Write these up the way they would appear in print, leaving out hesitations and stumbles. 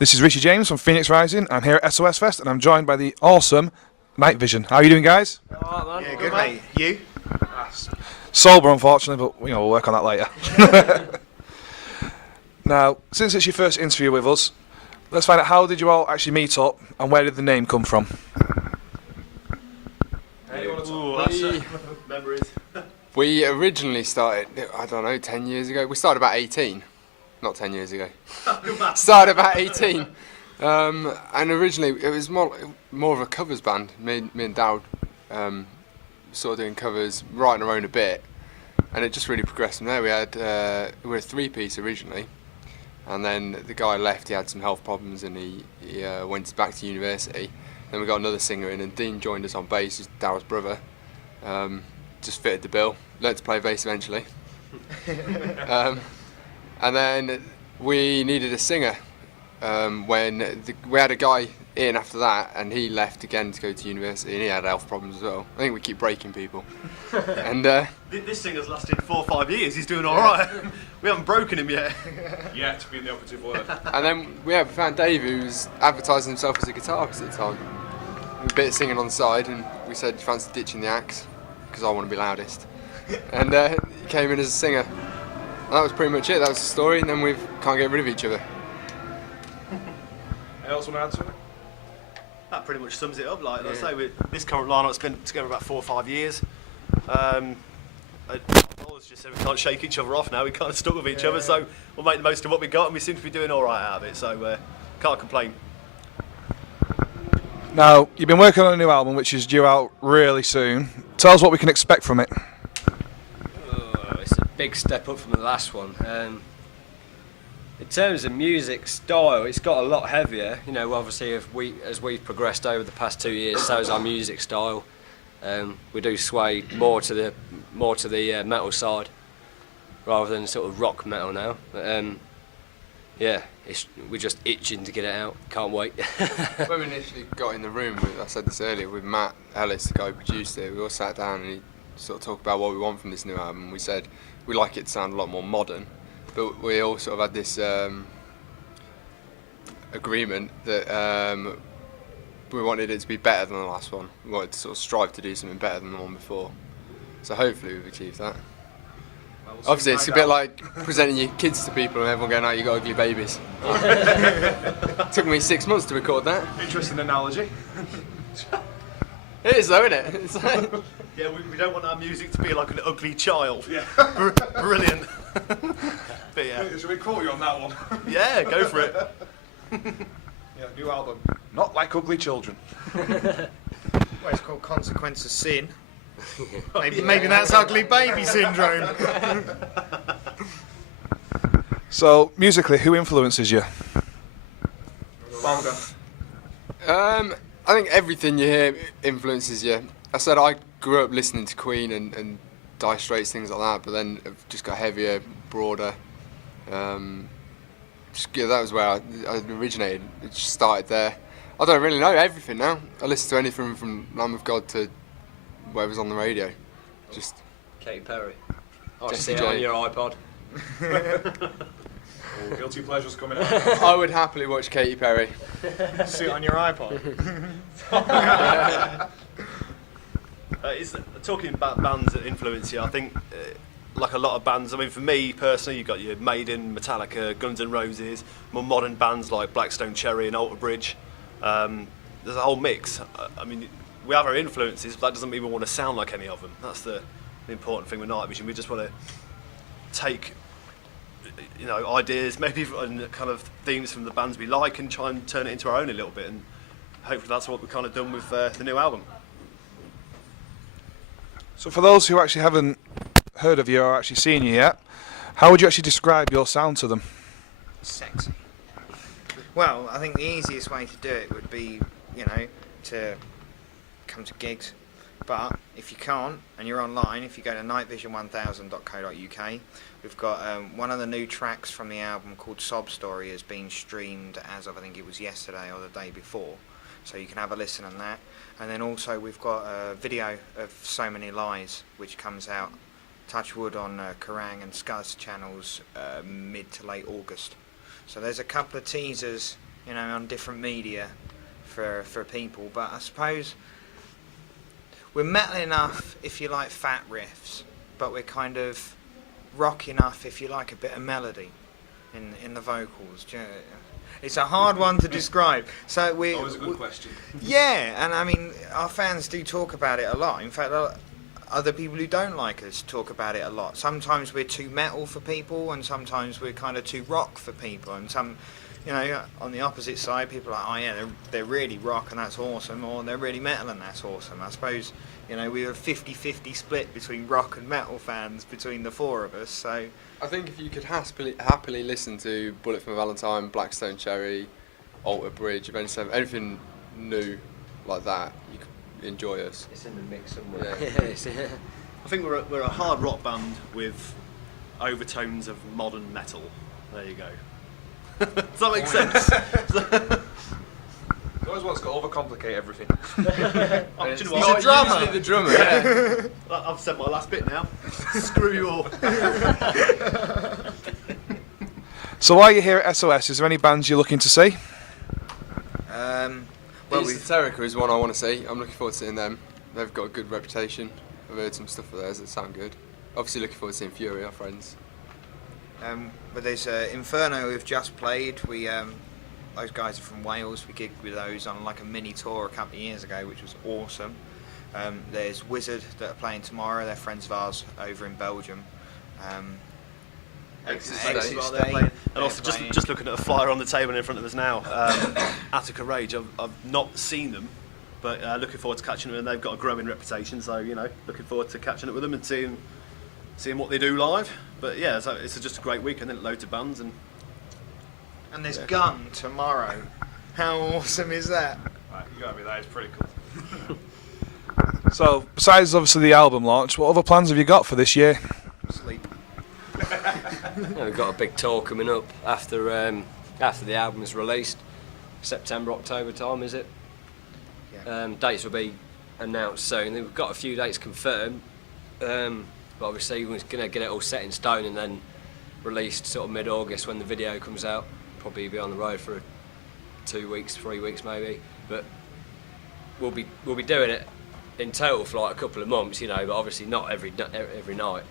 This is Ritchie-james from Phoenix Rising. I'm here at SOS Fest and I'm joined by the awesome Nightvision. How are you doing, guys? Alright, man. Yeah, good mate. You? Sober, unfortunately, but we'll work on that later. Now, since it's your first interview with us, let's find out how did you all actually meet up and where did the name come from? Memories. We originally started, I don't know, 10 years ago. We started about 18. Not 10 years ago. Started about 18. And originally it was more of a covers band. Me and Dowd sort of doing covers, writing our own a bit. And it just really progressed from there. We were a three-piece originally. And then the guy left, he had some health problems and he went back to university. Then we got another singer in and Dean joined us on bass, who's Daryl's brother. Just fitted the bill. Learned to play bass eventually. And then we needed a singer when we had a guy in after that, and he left again to go to university, and he had health problems as well. I think we keep breaking people. And this singer's lasted 4 or 5 years. He's doing all right. We haven't broken him yet. Yeah, to be the operative word. and then we found Dave, who was advertising himself as a guitarist at the time. A bit of singing on the side, and we said, "You fancy ditching the axe? Because I want to be loudest." And he came in as a singer. And that was pretty much it. That was the story, and then we can't get rid of each other. Anyone else want to add to it? That pretty much sums it up. Like I say, this current lineup's been together about 4 or 5 years. I always just said we can't shake each other off now. We kind of stuck with each other, so we'll make the most of what we got, and we seem to be doing all right out of it. So can't complain. Now, you've been working on a new album which is due out really soon. Tell us what we can expect from it. It's a big step up from the last one. In terms of music style, it's got a lot heavier. You know, obviously, as we've progressed over the past 2 years, so has our music style. We do sway more to the metal side rather than sort of rock metal now. But, yeah, we're just itching to get it out. Can't wait. When we initially got in the room, I said this earlier, with Matt Ellis, the guy who produced it, we all sat down and he sort of talked about what we want from this new album. We said we like it to sound a lot more modern, but we all sort of had this agreement that we wanted it to be better than the last one. We wanted to sort of strive to do something better than the one before. So hopefully we've achieved that. Obviously, it's a bit like presenting your kids to people and everyone going, "Oh, you got ugly babies." Took me 6 months to record that. Interesting analogy. It is though, isn't it? It's like... Yeah, we don't want our music to be like an ugly child. Yeah. Brilliant. But yeah. Should we call you on that one? Yeah, go for it. Yeah, new album. Not like ugly children. Well, it's called Consequence of Sin. Maybe that's ugly baby syndrome. So, musically, who influences you? I think everything you hear influences you. I said I grew up listening to Queen and Dire Straits, things like that, but then I've just got heavier, broader. That was where I originated. It just started there. I don't really know everything now. I listen to anything from Lamb of God to whatever's on the radio. Just Katy Perry. Just See it on your iPod. Guilty pleasures coming out. I would happily watch Katy Perry. See it on your iPod. Talking about bands that influence you, I think, like a lot of bands, I mean, for me personally, you've got your Maiden, Metallica, Guns N' Roses, more modern bands like Blackstone Cherry and Alter Bridge. There's a whole mix. I mean, we have our influences, but that doesn't mean we want to sound like any of them. That's the important thing with Nightvision. We just want to take, ideas, maybe and kind of themes from the bands we like, and try and turn it into our own a little bit. And hopefully that's what we've kind of done with the new album. So for those who actually haven't heard of you or actually seen you yet, how would you actually describe your sound to them? Sexy. Well, I think the easiest way to do it would be, to come to gigs. But if you can't, and you're online, if you go to nightvision1000.co.uk, we've got one of the new tracks from the album called Sob Story has been streamed as of, I think it was yesterday or the day before. So you can have a listen on that. And then also we've got a video of So Many Lies, which comes out, touch wood, on Kerrang and Scuzz channels mid to late August. So there's a couple of teasers you know, on different media for people. But I suppose we're metal enough if you like fat riffs, but we're kind of rock enough if you like a bit of melody in the vocals. Do you know? It's a hard one to describe. So we Always a good question. Yeah, and I mean, our fans do talk about it a lot. In fact, other people who don't like us talk about it a lot. Sometimes we're too metal for people, and sometimes we're kind of too rock for people. And some, you know, on the opposite side, people are like, oh yeah, they're really rock and that's awesome, or they're really metal and that's awesome. I suppose, you know, we were a 50-50 split between rock and metal fans between the four of us. So I think if you could happily listen to Bullet for My Valentine, Blackstone Cherry, Alter Bridge, Avenged Sevenfold, anything new like that, you could enjoy us. It's in the mix somewhere. Yeah. I think we're a hard rock band with overtones of modern metal. There you go. Does that make sense? Always wants to overcomplicate everything. Oh, do you know He's what? a drummer. Usually the drummer, yeah. I've said my last bit now. Screw you all. So while you're here at SOS, is there any bands you're looking to see? Well, Esoterica is one I want to see. I'm looking forward to seeing them. They've got a good reputation. I've heard some stuff of theirs that sound good. Obviously looking forward to seeing Fury, our friends. but there's Inferno we've just played. We those guys are from Wales. We gigged with those on like a mini tour a couple of years ago, which was awesome. There's Wizard that are playing tomorrow. They're friends of ours over in Belgium. Exit Exit Stage. Well, they're playing. And They're also, playing. just looking at a flyer on the table in front of us now, Attica Rage. I've not seen them, but looking forward to catching them. And they've got a growing reputation, so you know, looking forward to catching up with them and seeing what they do live. But yeah, so it's just a great weekend. Then loads of bands and And there's Gun tomorrow. How awesome is that? Right, you gotta be that. It's pretty cool. So, besides obviously the album launch, what other plans have you got for this year? Sleep. Yeah, we've got a big tour coming up after the album is released. September, October time, is it? Yeah. Dates will be announced soon. We've got a few dates confirmed, but obviously we're going to get it all set in stone and then released sort of mid-August when the video comes out. Probably be on the road for 2 weeks, 3 weeks maybe. But we'll be doing it in total for like a couple of months, you know. But obviously not every night.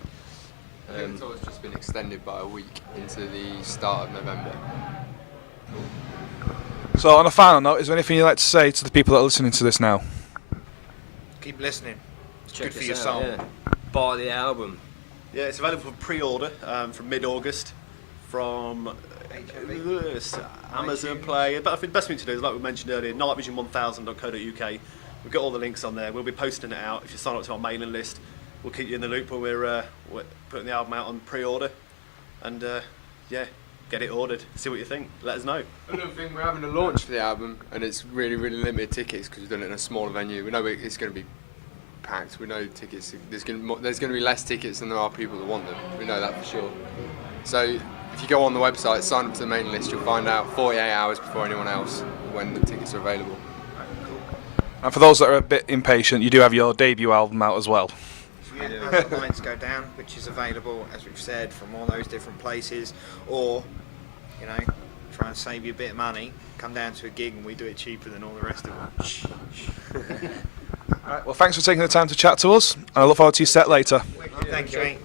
I think the tour's just been extended by a week into the start of November. So, on a final note, is there anything you'd like to say to the people that are listening to this now? Keep listening. It's Check good for us your out, soul. yeah. Buy the album. yeah, it's available for pre-order from mid-August from Amazon Play. But I think the best thing to do is, like we mentioned earlier, nightvision1000.co.uk. We've got all the links on there. We'll be posting it out. If you sign up to our mailing list, we'll keep you in the loop when we're putting the album out on pre-order. And yeah, get it ordered. See what you think. Let us know. Another thing, we're having a launch for the album, and it's really, really limited tickets because we've done it in a smaller venue. We know it's going to be packed. We know tickets. There's going to be less tickets than there are people that want them. We know that for sure. So if you go on the website, sign up to the mailing list, you'll find out 48 hours before anyone else when the tickets are available. And for those that are a bit impatient, you do have your debut album out as well. Yeah, Lights Go Down, which is available, as we've said, from all those different places. Or, you know, try and save you a bit of money, come down to a gig and we do it cheaper than all the rest of them. Right, well, thanks for taking the time to chat to us, and I look forward to your set later. Thank you, mate.